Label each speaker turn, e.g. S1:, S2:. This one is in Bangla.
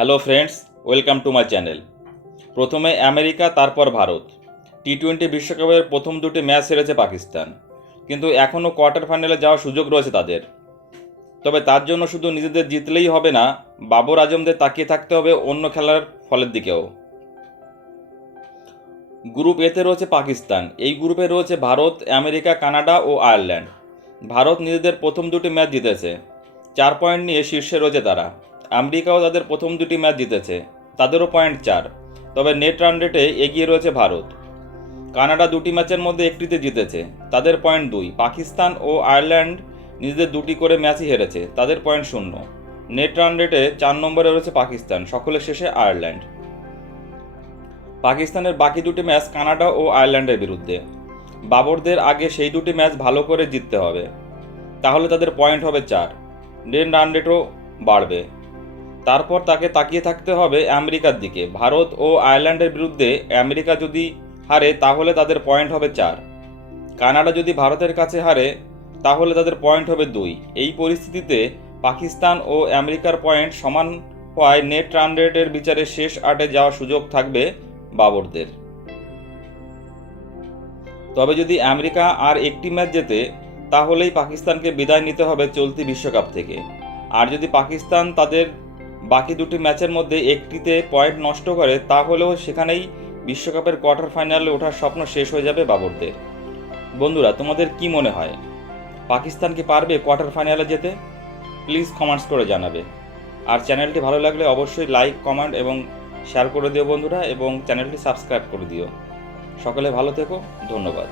S1: Hello friends, welcome to my channel. প্রথমে আমেরিকা, তারপর ভারত। টি টোয়েন্টি বিশ্বকাপের প্রথম দুটি ম্যাচ হেরেছে পাকিস্তান। কিন্তু এখনও কোয়ার্টার ফাইনালে যাওয়ার সুযোগ রয়েছে তাদের। তবে তার জন্য শুধু নিজেদের জিতলেই হবে না, বাবর আজমদের তাকিয়ে থাকতে হবে অন্য খেলার ফলের দিকেও। গ্রুপ এতে রয়েছে পাকিস্তান। এই গ্রুপে রয়েছে ভারত, আমেরিকা, কানাডা ও আয়ারল্যান্ড। ভারত নিজেদের প্রথম দুটি ম্যাচ জিতেছে। চার পয়েন্ট নিয়ে শীর্ষে রয়েছে তারা। আমেরিকাও তাদের প্রথম দুটি ম্যাচ জিতেছে। তাদেরও পয়েন্ট চার। তবে নেট রান রেটে এগিয়ে রয়েছে ভারত। কানাডা দুটি ম্যাচের মধ্যে একটিতে জিতেছে। তাদের পয়েন্ট দুই। পাকিস্তান ও আয়ারল্যান্ড নিজেদের দুটি করে ম্যাচই হেরেছে। তাদের পয়েন্ট শূন্য। নেট রান রেটে চার নম্বরে রয়েছে পাকিস্তান। সকলের শেষে আয়ারল্যান্ড। পাকিস্তানের বাকি দুটি ম্যাচ কানাডা ও আয়ারল্যান্ডের বিরুদ্ধে। বাবরদের আগে সেই দুটি ম্যাচ ভালো করে জিততে হবে। তাহলে তাদের পয়েন্ট হবে চার। নেট রান রেটও বাড়বে। তারপর তাকে তাকিয়ে থাকতে হবে আমেরিকার দিকে। ভারত ও আয়ারল্যান্ডের বিরুদ্ধে আমেরিকা যদি হারে, তাহলে তাদের পয়েন্ট হবে চার। কানাডা যদি ভারতের কাছে হারে, তাহলে তাদের পয়েন্ট হবে দুই। এই পরিস্থিতিতে পাকিস্তান ও আমেরিকার পয়েন্ট সমান হওয়ায় নেট রান রেটের বিচারে শেষ আটে যাওয়ার সুযোগ থাকবে বাবরদের। তবে যদি আমেরিকা আর একটি ম্যাচ জেতে, তাহলেই পাকিস্তানকে বিদায় নিতে হবে চলতি বিশ্বকাপ থেকে। আর যদি পাকিস্তান তাদের বাকি দুটি ম্যাচের মধ্যে একটিতে পয়েন্ট নষ্ট করে, তাহলেও সেখানেই বিশ্বকাপের কোয়ার্টার ফাইনালে ওঠার স্বপ্ন শেষ হয়ে যাবে বাবরদের। বন্ধুরা, তোমাদের কি মনে হয়? পাকিস্তান কি পারবে কোয়ার্টার ফাইনালে যেতে? প্লিজ কমেন্টস করে জানাবে। আর চ্যানেলটি ভালো লাগলে অবশ্যই লাইক, কমেন্ট এবং শেয়ার করে দিও বন্ধুরা এবং চ্যানেলটি সাবস্ক্রাইব করে দিও। সকলে ভালো থেকো, ধন্যবাদ।